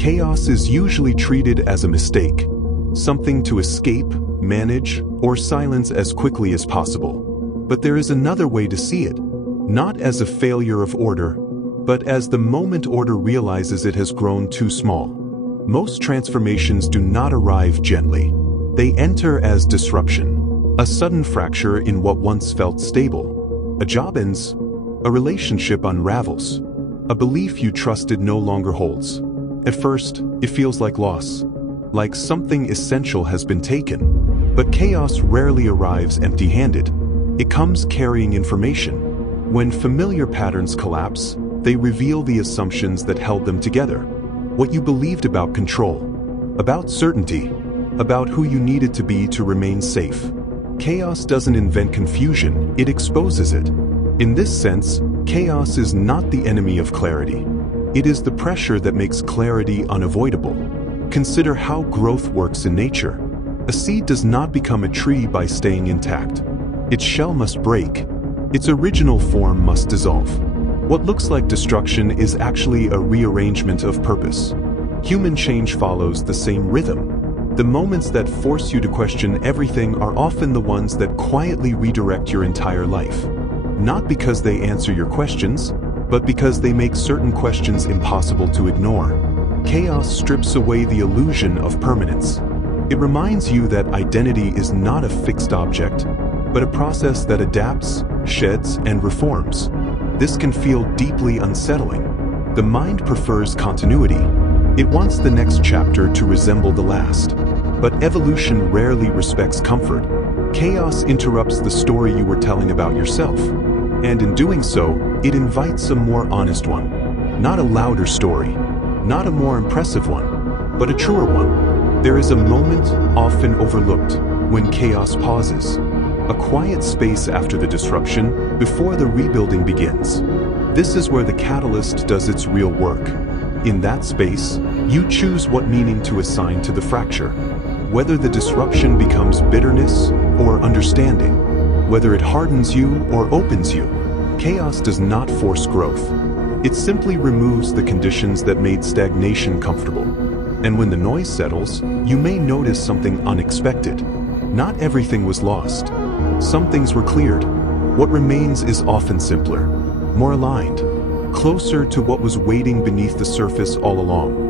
Chaos is usually treated as a mistake, something to escape, manage, or silence as quickly as possible. But there is another way to see it, not as a failure of order, but as the moment order realizes it has grown too small. Most transformations do not arrive gently. They enter as disruption, a sudden fracture in what once felt stable. A job ends, a relationship unravels, a belief you trusted no longer holds. At first, it feels like loss, like something essential has been taken. But chaos rarely arrives empty-handed. It comes carrying information. When familiar patterns collapse, they reveal the assumptions that held them together. What you believed about control, about certainty, about who you needed to be to remain safe. Chaos doesn't invent confusion, it exposes it. In this sense, chaos is not the enemy of clarity. It is the pressure that makes clarity unavoidable. Consider how growth works in nature. A seed does not become a tree by staying intact. Its shell must break. Its original form must dissolve. What looks like destruction is actually a rearrangement of purpose. Human change follows the same rhythm. The moments that force you to question everything are often the ones that quietly redirect your entire life. Not because they answer your questions, but because they make certain questions impossible to ignore. Chaos strips away the illusion of permanence. It reminds you that identity is not a fixed object, but a process that adapts, sheds, and reforms. This can feel deeply unsettling. The mind prefers continuity. It wants the next chapter to resemble the last. But evolution rarely respects comfort. Chaos interrupts the story you were telling about yourself. And in doing so, it invites a more honest one. Not a louder story, not a more impressive one, but a truer one. There is a moment, often overlooked, when chaos pauses. A quiet space after the disruption, before the rebuilding begins. This is where the catalyst does its real work. In that space, you choose what meaning to assign to the fracture. Whether the disruption becomes bitterness or understanding. Whether it hardens you or opens you. Chaos does not force growth. It simply removes the conditions that made stagnation comfortable. And when the noise settles, you may notice something unexpected. Not everything was lost. Some things were cleared. What remains is often simpler, more aligned, closer to what was waiting beneath the surface all along.